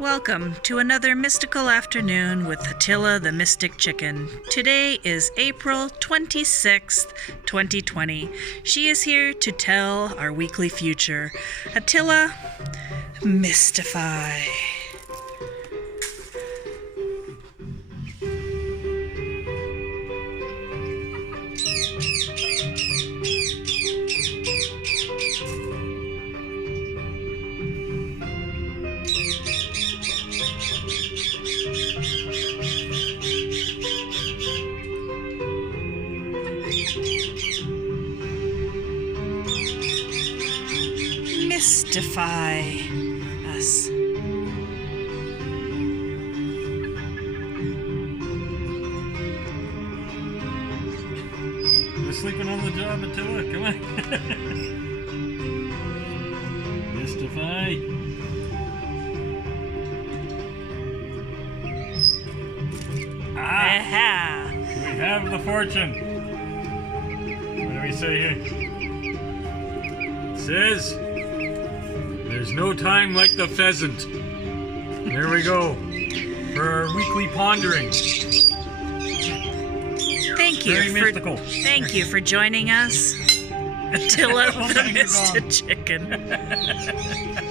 Welcome to another mystical afternoon with Attila the Mystic Chicken. Today is April 26th, 2020. She is here to tell our weekly future. Attila, mystify. Mystify us. We're sleeping on the job, Attila. Come on. Mystify. Aha! We have the fortune. What do we say here? It says, there's no time like the pheasant. There we go. For our weekly pondering. Thank you Very mystical. Thank you for joining us, Attila the Mystic Chicken.